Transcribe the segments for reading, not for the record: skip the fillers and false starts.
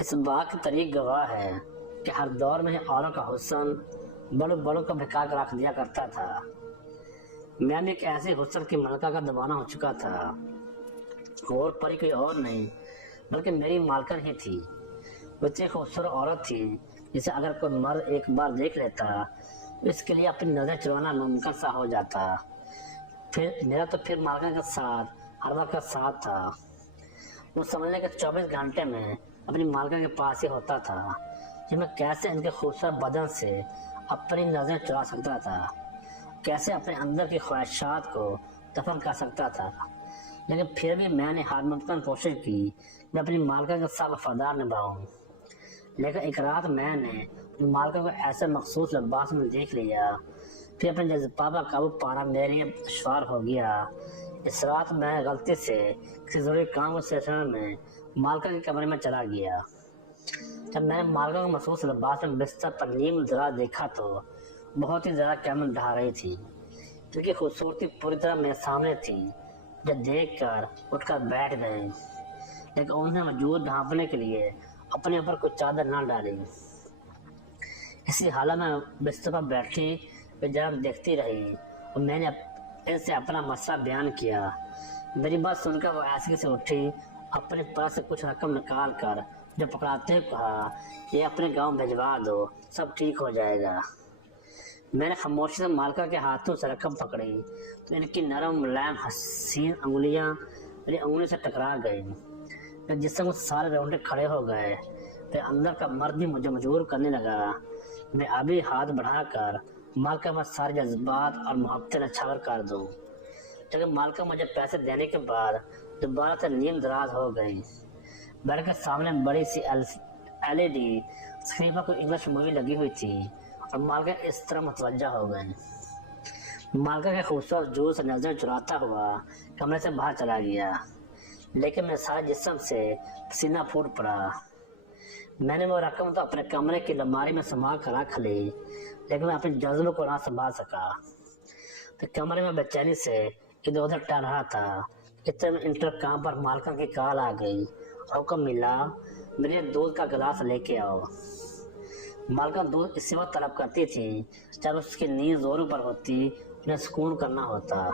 اس بات کی طریق گواہ ہے کہ ہر دور میں اوروں کا حسن بڑوں بڑوں کو بھکا کر رکھ دیا کرتا تھا۔ میں بھی ایک ایسے حسن کی ملکہ کا دیوانہ ہو چکا تھا، اور پری کوئی اور نہیں بلکہ میری مالکن ہی تھی۔ وہ اتنی خوبصورت عورت تھی جسے اگر کوئی مرد ایک بار دیکھ لیتا تو اس کے لیے اپنی نظر چرانا ممکن سا ہو جاتا۔ میرا تو پھر مالکن کے ساتھ ہر وقت کا ساتھ تھا۔ وہ سمجھنے کے 24 گھنٹے میں اپنی مالکن کے پاس ہی ہوتا تھا کہ میں کیسے ان کے خوبصورت بدن سے اپنی نظر چرا سکتا تھا، کیسے اپنے اندر کی خواہشات کو دفن کر سکتا تھا۔ لیکن پھر بھی میں نے ہر ممکن کوشش کی کہ اپنی مالکن کے ساتھ وفادار نبھاؤں۔ لیکن ایک رات میں نے اپنی مالکن کو ایسے مخصوص لباس میں دیکھ لیا، پھر اپنے جذبات پر قابو پانا میرے لیے دشوار ہو گیا۔ اس رات میں غلطی سے کسی ضروری کام کے سلسلے میں مالکن کے کمرے میں چلا گیا۔ جب میں نے مالکن کو مخصوص لباس میں بستر پر نیم ذرا دیکھا تو بہت ہی زیادہ قیمت ڈھا رہی تھی، کیونکہ خوبصورتی پوری طرح میرے سامنے تھی۔ جب دیکھ کر اٹھ کر بیٹھ گئے، لیکن انہیں وجود ڈھانپنے کے لیے اپنے اوپر کوئی چادر نہ ڈالی۔ اسی حالت میں بستر پر بیٹھی وہ جناب دیکھتی رہی اور میں نے ان سے اپنا مسئلہ بیان کیا۔ میری بات سن کر وہ ایسے سے اٹھی، اپنے پاس سے کچھ رقم نکال کر جو پکڑاتے ہوئے کہا کہ یہ اپنے گاؤں بھجوا دو، سب ٹھیک ہو جائے گا۔ میں نے خاموشی سے مالکہ کے ہاتھوں سے رقم پکڑی تو ان کی نرم ملائم حسین انگلیاں میری انگلی سے ٹکرا گئی۔ میرے جسم کے سارے رونگٹے کھڑے ہو گئے، پھر اندر کا مرد بھی مجھے مجبور کرنے لگا میں ابھی ہاتھ بڑھا کر مالکہ میں سارے جذبات اور محبتیں نچھاور کر دوں۔ لیکن مالکہ مجھے پیسے دینے کے بعد دوبارہ سے نیم دراز ہو گئی۔ بیڈ کے سامنے بڑی سی LED اسکرین پر کوئی انگلش مووی لگی ہوئی تھی اور مالکہ اس طرح متوجہ ہو گئی۔ مالکہ کے خوبصورت جوڑ سے نظر چراتا ہوا کمرے سے باہر چلا گیا، لیکن میرے سارے جسم سے پسینہ پھوٹ پڑا۔ میں نے وہ رقم تو اپنے کمرے کی الماری میں سنبھال کر رکھ لی، لیکن میں اپنے جذبے کو نہ سنبھال سکا۔ پھر کمرے میں بے چینی سے ادھر ادھر ٹہل رہا تھا، اتنے میں انٹرکام پر مالکن کی کال آ گئی۔ حکم ملا میرے دودھ کا گلاس لے کے آؤ۔ مالکن دودھ اسی وقت طلب کرتی تھی جب اس کی نیند زوروں پر ہوتی، انہیں سکون کرنا ہوتا۔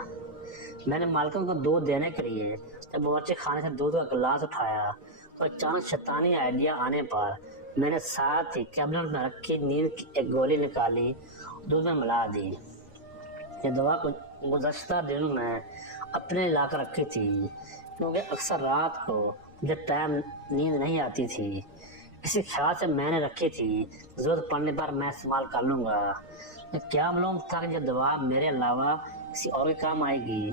میں نے مالکن کو دودھ دینے کے لیے جب باورچی خانے سے دودھ کا گلاس اٹھایا تو اچانک شیطانی آئیڈیا آنے پر میں نے ساتھ ہی کیبنٹ میں رکھی نیند کی ایک گولی نکالی، دودھ میں ملا دی۔ یہ دوا گزشتہ دنوں میں اپنے لا کر رکھی تھی، کیونکہ اکثر رات کو مجھے ٹائم نیند نہیں آتی تھی۔ اسی خیال سے میں نے رکھی تھی، ضرورت پڑنے پر میں استعمال کر لوں گا۔ کیا معلوم تھا کہ یہ دوا میرے علاوہ کسی اور کے کام آئے گی۔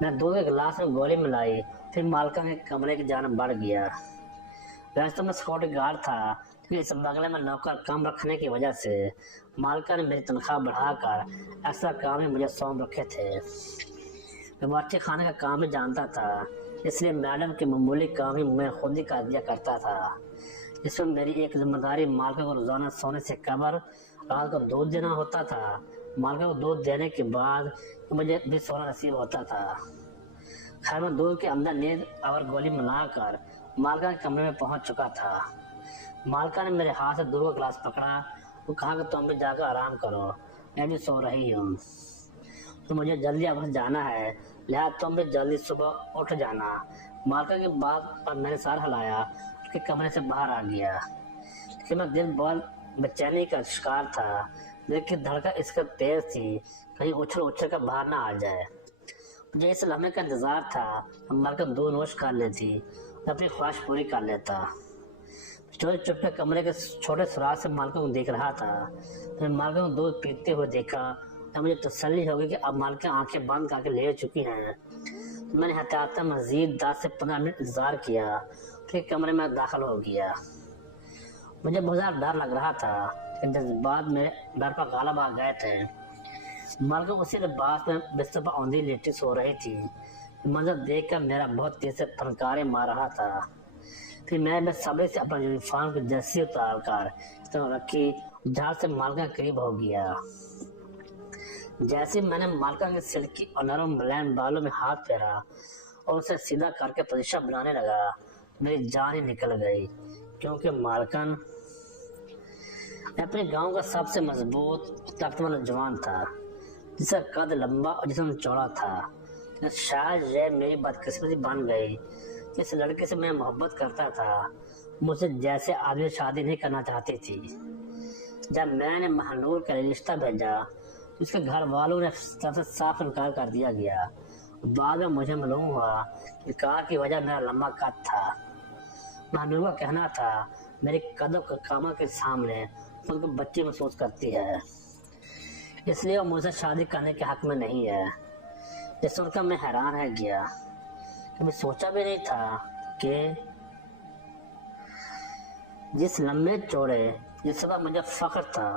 میں دودھ کے گلاس میں گولی ملائی، پھر مالکن کے کمرے کی جانب بڑھ گیا۔ ویسے تو میں سیکورٹی گارڈ تھا، کیونکہ اس بنگلے میں نوکر کم رکھنے کی وجہ سے مالکن نے میری تنخواہ بڑھا کر ایسا کام ہی مجھے سونپ رکھے تھے۔ میں باورچی خانے کا کام بھی جانتا تھا، اس لیے میڈم کے معمولی کام ہی میں خود ہی کر دیا کرتا تھا۔ اس میں میری ایک ذمہ داری مالکن کو روزانہ سونے سے قبل رات کو دودھ دینا ہوتا تھا۔ مالکن کو دودھ دینے کے بعد مجھے بھی سونا نصیب ہوتا تھا۔ خیر میں دودھ کے اندر نیند اور گولی ملا کر مالکن کے کمرے میں پہنچ چکا تھا۔ مالکن نے میرے ہاتھ سے دودھ کا گلاس پکڑا، وہ کہا کہ تم بھی جا کر آرام کرو، میں بھی سو رہی ہوں، تو مجھے جلدی اب جانا ہے، لہٰذا تم بھی جلدی صبح اٹھ جانا۔ مالکن کی بات پر میں نے سر ہلایا، اس کے کمرے سے باہر آ گیا۔ لیکن میں دن بھر بے چینی کا شکار تھا، لیکن دھڑکن اس کا تیز تھی کہیں اچھل کر باہر نہ آ جائے۔ مجھے اس لمحے کا انتظار تھا کہ مالکن دودھ نوش کر لیتی اور اپنی خواہش پوری کر لیتا۔ چوری چپکے کمرے کے چھوٹے سراغ سے مالکن کو دیکھ رہا تھا۔ پھر مالکن کو دودھ پیتے ہوئے دیکھا تو مجھے تسلی ہو گئی کہ اب مالکن آنکھیں بند کر کے لیٹ چکی ہیں۔ میں نے احتیاطاً مزید 10 سے 15 منٹ انتظار کیا، پھر کمرے میں داخل ہو گیا۔ مجھے بہت زیادہ ڈر لگ رہا تھا، لیکن جذبات میں ڈر پر غالب آ گئے تھے۔ مالکن اسی لباس میں بستر پر اوندھی لیٹی سو رہی تھی۔ منظر دیکھ کر میرا بہت تیز سے پھنکارے مار رہا تھا۔ پھر میں بے صبری سے اپنا یونیفارم کی جرسی اتار کر اس طرح رکھی، جھاڑ سے مالکن کے قریب ہو گیا۔ جیسے میں نے مالکن کے سلکی اور نرم ملائم بالوں میں ہاتھ پھیرا اور اسے سیدھا کر کے پوزیشن بنانے لگا، میری جان ہی نکل گئی، کیونکہ مالکن میں اپنے گاؤں کا سب سے مضبوط طاقتور نوجوان تھا، جس کا قد لمبا اور جسم چوڑا تھا۔ شاید یہ میری بدقسمتی بن گئی، جس لڑکے سے میں محبت کرتا تھا مجھ سے جیسے آدمی شادی نہیں کرنا چاہتی تھی۔ جب میں نے مہنور کا رشتہ بھیجا تو اس کے گھر والوں نے سب سے صاف انکار کر دیا گیا۔ بعد میں مجھے معلوم ہوا کہ انکار کی وجہ میرا لمبا قد تھا۔ مہنور کا کہنا تھا میری قد و قامت کے سامنے خود کو بچی محسوس کرتی ہے، اس لیے وہ مجھ سے شادی کرنے کے حق میں نہیں ہے۔ یہ سن کر میں حیران رہ گیا، کبھی سوچا بھی نہیں تھا کہ جس لمبے چوڑے جس پر مجھے فخر تھا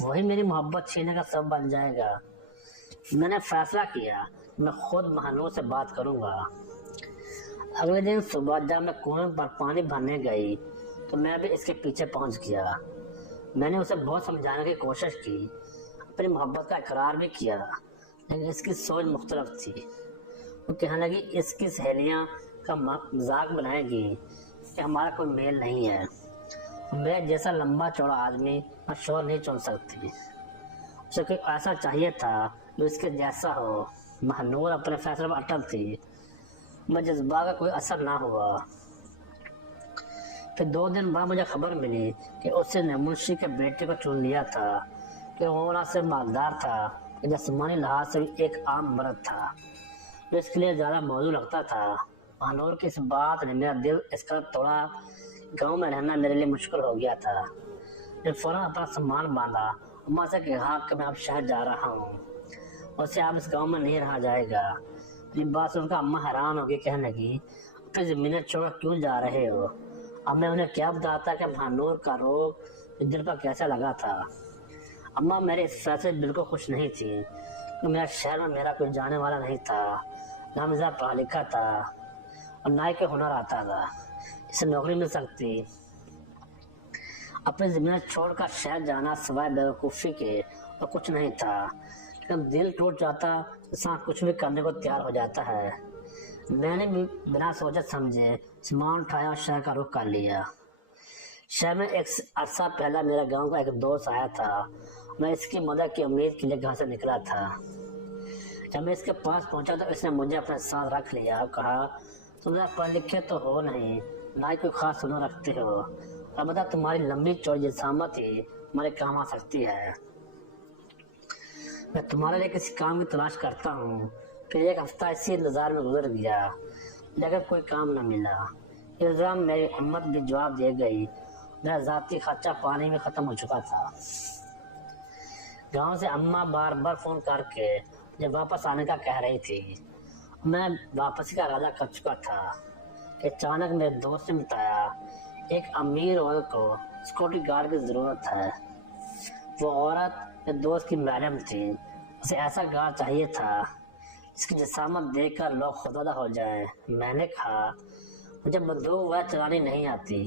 وہی میری محبت چھیننے کا سبب بن جائے گا۔ میں نے فیصلہ کیا کہ میں خود مہنور سے بات کروں گا۔ اگلے دن صبح جب میں کنویں پر پانی بھرنے گئی تو میں بھی اس کے پیچھے پہنچ گیا۔ میں نے اسے بہت سمجھانے کی کوشش کی، اپنی محبت کا اقرار بھی کیا، لیکن اس کی سوچ مختلف تھی۔ وہ کہنے لگی اس کی سہیلیاں کا مذاق بنائے گی کہ ہمارا کوئی میل نہیں ہے، میں جیسا لمبا چوڑا آدمی اور شوہر نہیں چن سکتی، اسے کوئی ایسا چاہیے تھا جو اس کے جیسا ہو۔ مہنور اپنے فیصلے پر اٹل تھی، میں جذبات کا کوئی اثر نہ ہوا۔ پھر 2 دن بعد مجھے خبر ملی کہ اس نے منشی کے بیٹے کو چن لیا تھا، کہ وہ نہ صرف مالدار تھا کہ جسمانی لحاظ سے بھی ایک عام مرد تھا جو اس کے لیے زیادہ موزوں رکھتا تھا۔ مہنور کی اس بات نے میرا دل اس قدر توڑا، گاؤں میں رہنا میرے لیے مشکل ہو گیا تھا۔ میں فوراً اپنا سامان باندھا، اماں سے کہا کہ میں اب شہر جا رہا ہوں، اور سے اب اس گاؤں میں نہیں رہا جائے گا۔ یہ بات سن کر اماں حیران ہو گئی، کہنے لگی اپنی زمینیں چھوڑ کیوں جا رہے ہو؟ اب میں انہیں کیا بتاتا کہ مہنور کا روگ دل پر کیسا لگا تھا۔ اماں میرے اس فیصلے سے بالکل خوش نہیں تھی، کہ میرا شہر میں میرا کوئی جانے والا نہیں تھا، نہ میں زیادہ پڑھا لکھا تھا اور نہ ہی کوئی ہنر آتا تھا جس سے نوکری مل سکتی۔ اپنی زمینیں چھوڑ کر شہر جانا سوائے بیوقوفی کے اور کچھ نہیں تھا، لیکن دل ٹوٹ جاتا انسان کچھ بھی کرنے کو تیار ہو جاتا ہے۔ میں نے بھی بنا سوچے سمجھے سامان اٹھایا اور شہر کا رخ کر لیا۔ شہر میں ایک عرصہ پہلا میرا گاؤں کا ایک دوست آیا تھا، میں اس کی مدد کی امید کے لیے گھر سے نکلا تھا۔ جب میں اس کے پاس پہنچا تو اس نے مجھے اپنے ساتھ رکھ لیا اور کہا تم زیادہ پڑھے لکھے تو ہو نہیں، نہ ہی کوئی خاص ہنر رکھتے ہو، البتہ تمہاری لمبی چوڑی جسامت ہی ہمارے کام آ سکتی ہے۔ میں تمہارے لیے کسی کام کی تلاش کرتا ہوں۔ پھر 1 ہفتہ اسی انتظار میں گزر گیا، لیکن کوئی کام نہ ملا۔ اس دوران میری ہمت بھی جواب دے گئی، میرا ذاتی خرچہ پانی میں ختم ہو چکا تھا۔ گاؤں سے اماں بار بار فون کر کے مجھے واپس آنے کا کہہ رہی تھی۔ میں واپسی کا ارادہ کر چکا تھا کہ اچانک میرے دوست نے بتایا ایک امیر عورت کو سیکورٹی گارڈ کی ضرورت ہے۔ وہ عورت میرے دوست کی میڈم تھی، اسے ایسا گارڈ چاہیے تھا جس کی جسامت دیکھ کر لوگ خوددار ہو جائیں۔ میں نے کہا مجھے بندوق وہ چلانی نہیں آتی،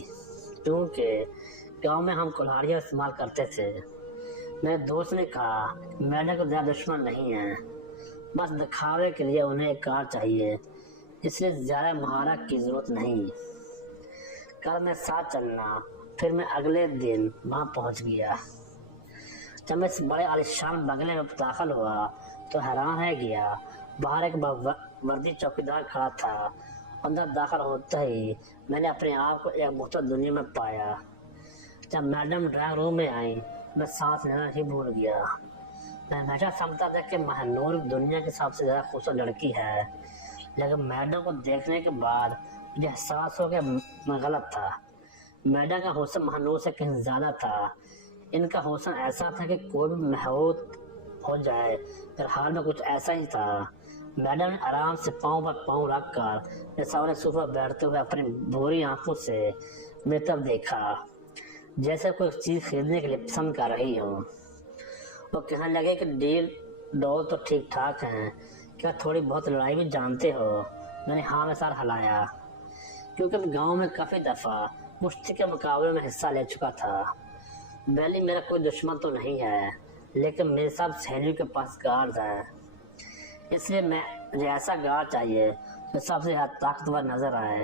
کیونکہ گاؤں میں ہم کلہاڑیاں استعمال کرتے تھے۔ میرے دوست نے کہا میڈم کو زیادہ دشمن نہیں ہے، بس دکھاوے کے لیے انہیں ایک کار چاہیے، اس لیے زیادہ مہارت کی ضرورت نہیں۔ کل میں ساتھ چلنا۔ پھر میں اگلے دن وہاں پہنچ گیا۔ جب میں اس بڑے عالیشان بنگلے میں داخل ہوا تو حیران رہ گیا۔ باہر ایک وردی چوکیدار کھڑا تھا، اندر داخل ہوتے ہی میں نے اپنے آپ کو ایک مختلف دنیا میں پایا۔ جب میڈم ڈرائنگ روم میں آئیں میں سانس لینا ہی بھول گیا۔ میں ہمیشہ سمجھتا تھا کہ مہنور دنیا کی سب سے زیادہ خوبصورت لڑکی ہے، لیکن میڈم کو دیکھنے کے بعد مجھے احساس ہو کہ میں غلط تھا۔ میڈم کا حسن مہنور سے کہیں زیادہ تھا۔ ان کا حسن ایسا تھا کہ کوئی بھی محبوب ہو جائے، پھر حال میں کچھ ایسا ہی تھا۔ میڈم نے آرام سے پاؤں پر پاؤں رکھ کر میرے سامنے صوفہ بیٹھتے ہوئے اپنی بھوری آنکھوں سے میری طرف دیکھا، جیسے کوئی چیز خریدنے کے لیے پسند کر رہی ہو۔ وہ کہنے لگے کہ ڈول تو ٹھیک ٹھاک ہیں، کیا تھوڑی بہت لڑائی بھی جانتے ہو؟ میں نے ہاں میں سر ہلایا، کیونکہ میں گاؤں میں کافی دفعہ مشتی کے مقابلے میں حصہ لے چکا تھا۔ بیلی میرا کوئی دشمن تو نہیں ہے، لیکن میرے سب سہیلیوں کے پاس گارڈ ہے، اس لیے مجھے ایسا گارڈ چاہیے جو سب سے زیادہ طاقتور نظر آئے،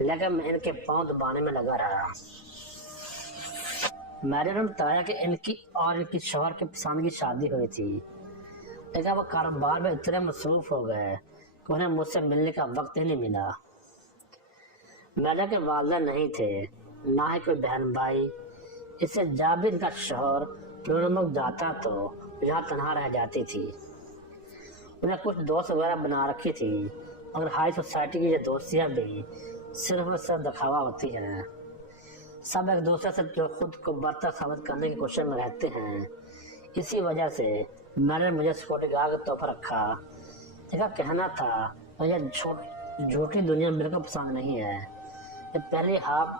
لیکن میں ان کے پاؤں دبانے میں لگا رہا۔ میڈم نے بتایا کہ ان کی اور ان کی شوہر کے پسند کی شادی ہوئی تھی، لیکن وہ کاروبار میں اتنے مصروف ہو گئے کہ انہیں مجھ سے ملنے کا وقت ہی نہیں ملا۔ میڈم کے والدین نہیں تھے، نہ ہی کوئی بہن بھائی، اس سے جب بھی ان کا شوہر پرمکھ جاتا تو یہاں تنہا رہ جاتی تھی۔ انہیں کچھ دوست وغیرہ بنا رکھی تھی، مگر ہائی سوسائٹی کی یہ دوستیاں بھی صرف اور صرف دکھاوا ہوتی ہیں۔ سب ایک دوسرے سے جو خود کو برتر ثابت کرنے کی کوشش میں رہتے ہیں۔ اسی وجہ سے میں نے مجھے سیکورٹی گارڈ کا تحفہ رکھا۔ دیکھا کہنا تھا مجھے جھوٹی دنیا بالکل پسند نہیں ہے۔ یہ پہلی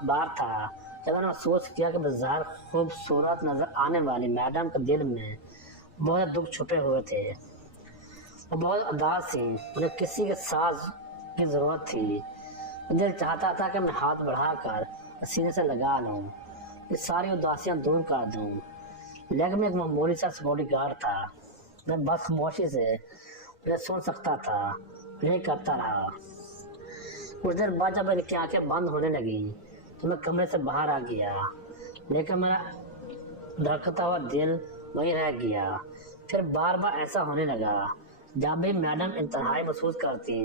بار تھا جب میں نے محسوس کیا کہ بظاہر خوبصورت نظر آنے والی میڈم کے دل میں بہت دکھ چھپے ہوئے تھے۔ وہ بہت اداس تھی، مجھے کسی کے ساز کی ضرورت تھی۔ دل چاہتا تھا کہ میں ہاتھ بڑھا کر سینے سے لگا لوں، یہ ساری اداسیاں دور کر دوں، لیکن میں ایک معمولی سا سیکورٹی گارڈ تھا۔ میں بس خاموشی سے انہیں سن سکتا تھا، نہیں کرتا رہا۔ کچھ دیر بعد جب ان کی آنکھیں بند ہونے لگی تو میں کمرے سے باہر آ گیا، لیکن میرا دھڑکتا ہوا دل وہیں رہ گیا۔ پھر بار بار ایسا ہونے لگا، جب بھی میڈم انتہائی محسوس کرتی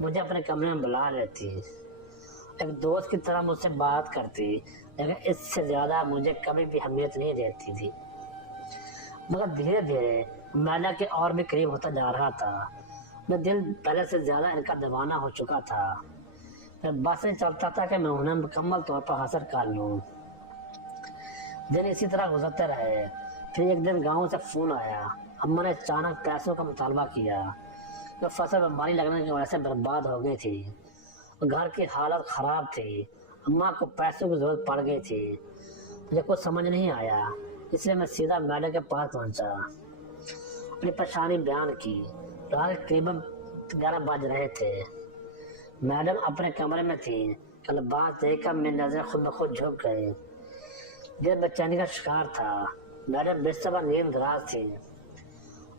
مجھے اپنے کمرے میں بلا لیتی، ایک دوست کی طرح مجھ سے بات کرتی، لیکن اس سے زیادہ مجھے کبھی بھی اہمیت نہیں دیتی تھی۔ مگر دھیرے دھیرے میڈم کے اور بھی قریب ہوتا جا رہا تھا۔ میں دل پہلے سے زیادہ ان کا دیوانہ ہو چکا تھا۔ میں بس نہیں چلتا تھا کہ میں انہیں مکمل طور پر حاصل کر لوں۔ دن اسی طرح گزرتے رہے۔ پھر ایک دن گاؤں سے فون آیا، اماں نے اچانک پیسوں کا مطالبہ کیا۔ جو فصل بیماری لگنے کی وجہ سے برباد ہو گئی تھی، گھر کی حالت خراب تھی، اماں کو پیسوں کی ضرورت پڑ گئی تھی۔ مجھے کچھ سمجھ نہیں آیا، اس لیے میں سیدھا میڈم کے پاس پہنچا، اپنی پریشانی بیان کی۔ رات تقریباً 11 بج رہے تھے۔ میڈم اپنے کمرے میں تھی کہ لباس دیکھ کر میری نظریں خود بخود جھک گئی۔ دل بے چینی کا شکار تھا۔ میڈم بستر پر نیند دراز تھی،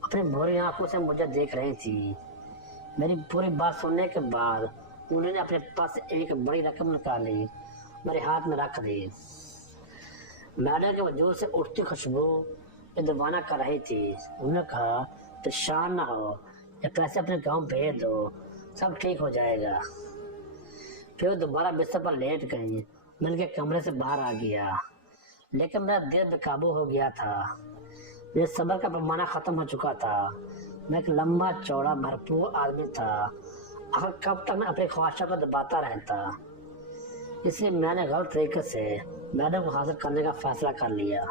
اپنی بھوری آنکھوں سے مجھے دیکھ رہی تھی۔ میری پوری بات سننے کے بعد انہوں نے اپنے پاس ایک بڑی رقم نکالی، میرے ہاتھ میں رکھ دی۔ میڈم کے وجود سے اٹھتی خوشبو یہ دیوانہ کر رہی تھی۔ انہوں نے کہا، پریشان نہ ہو، یہ پیسے اپنے گاؤں بھیج دو، سب ٹھیک ہو جائے گا۔ پھر وہ دوبارہ بستر پر لیٹ گئی۔ میں ان کے کمرے سے باہر آ گیا، لیکن میرا دل بے قابو ہو گیا تھا۔ میرے صبر کا پیمانہ ختم ہو چکا تھا۔ میں ایک لمبا چوڑا بھرپور آدمی تھا، آخر کب تک میں اپنی خواہشات کو دباتا رہتا۔ اس لیے میں نے غلط طریقے سے میڈم کو حاصل کرنے کا فیصلہ کر لیا۔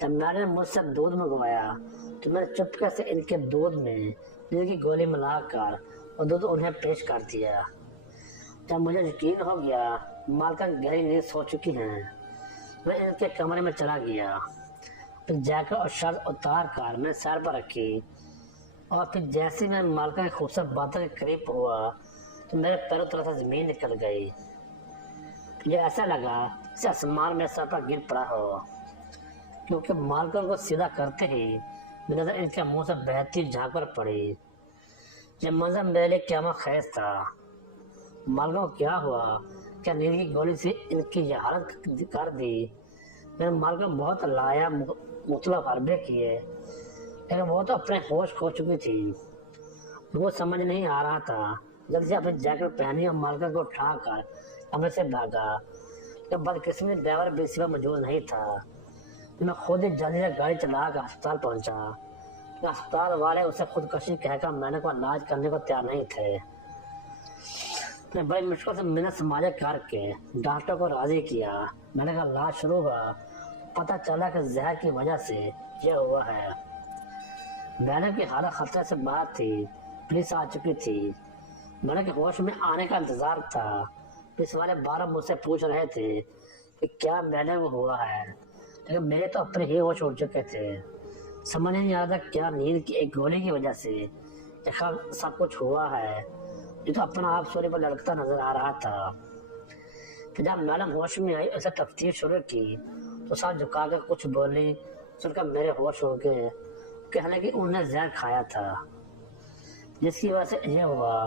جب میڈم نے مجھ سے دودھ منگوایا تو میں نے چپکے سے ان کے دودھ میں نیند کی گولی ملا کر وہ دودھ انہیں پیش کر دیا۔ جب مجھے یقین ہو گیا مالکہ گہری نیند سو چکی ہیں، میں ان کے کمرے میں چلا گیا۔ پھر جیکٹ اور شرٹ اتار کر میں سیر پر رکھی، اور پھر جیسے میں مالکہ کے خوبصورت بادل کے قریب ہوا تو میرے پیروں طرف سے زمین نکل گئی۔ مجھے ایسا لگا جیسے آسمان میرے سر پر گر پڑا ہو، کیونکہ مالکہ کو سیدھا کرتے ہی میری نظر ان کے منہ سے بہتی جھانک پر پڑی۔ یہ منظر میرے لیے قیامت خیز تھا۔ مالکہ کو کیا ہوا؟ کیا نیند کی گولی سے ان کی یہ حالت کر دی؟ میں نے مالکہ بہت لایا، مختلف حربے کیے، لیکن وہ تو اپنے ہوش کھو چکی تھی۔ وہ سمجھ نہیں آ رہا تھا۔ جلدی سے اپنی جیکٹ پہنی اور مالکہ کو اٹھا کر کمرے سے بھاگا، لیکن بدقسمتی ڈرائیور بھی سوا موجود نہیں تھا۔ میں خود ہی جلدی سے گاڑی چلا کر ہسپتال پہنچا، لیکن ہسپتال والے اسے خودکشی کہہ کر میں نے کو علاج کرنے کو تیار نہیں تھے۔ میں بڑی مشکل سے محنت سماجہ کر کے ڈاکٹر کو راضی کیا۔ میں نے کہا علاج شروع ہوا، پتہ چلا کہ زہر کی وجہ سے یہ ہوا ہے۔ میڈم کی حالت خطرے سے باہر تھی، پولیس آ چکی تھی۔ میں نے ہوش میں آنے کا انتظار تھا۔ پولیس والے بار مجھ سے پوچھ رہے تھے کہ کیا میڈم کو ہوا ہے، لیکن میرے تو اپنے ہی ہوش اڑ چکے تھے۔ سمجھ نہیں آ رہا تھا کیا نیند کی ایک گولی کی وجہ سے سب کچھ ہوا ہے۔ یہ تو اپنا آپ سونے پر لڑکتا نظر آ رہا تھا۔ پھر جب میڈم ہوش میں آئی، اسے تفتیش شروع کی تو سر جھکا کے کچھ بولی، سن کر میرے ہوش ہو گئے۔ کہنے کہ انہوں نے زہر کھایا تھا، جس کی وجہ سے یہ ہوا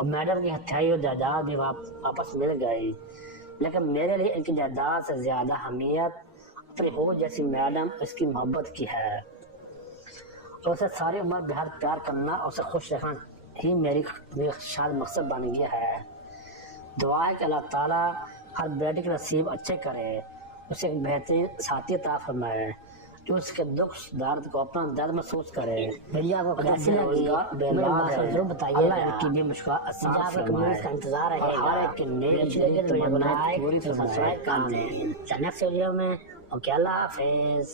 اور میڈم کی ہتھیائی اور جائیداد بھی واپس مل گئی، لیکن میرے لیے ان کی جائیداد سے زیادہ اہمیت اپنی ہو جیسی میڈم اس کی محبت کی ہے، اور اسے ساری عمر بہت پیار کرنا اور اسے خوش رکھنا ہی میری شاید مقصد بن گیا ہے۔ دعا ہے کہ اللہ تعالیٰ ہر بیٹے کے نصیب اچھے کرے، اسے ایک بہترین ساتھی عطا فرمائے جو اس کے دکھ درد کو اپنا درد محسوس کرے۔ بھیا کو کیسی لگی میری بات ضرور بتائیے، اللہ ان کی بھی مشکلات آسان فرمائے کا انتظار رہے گا، ہر ایک کی نیک تمنائیں پوری فرمائے۔ نیکسٹ ویڈیو میں اوکے، اللہ حافظ۔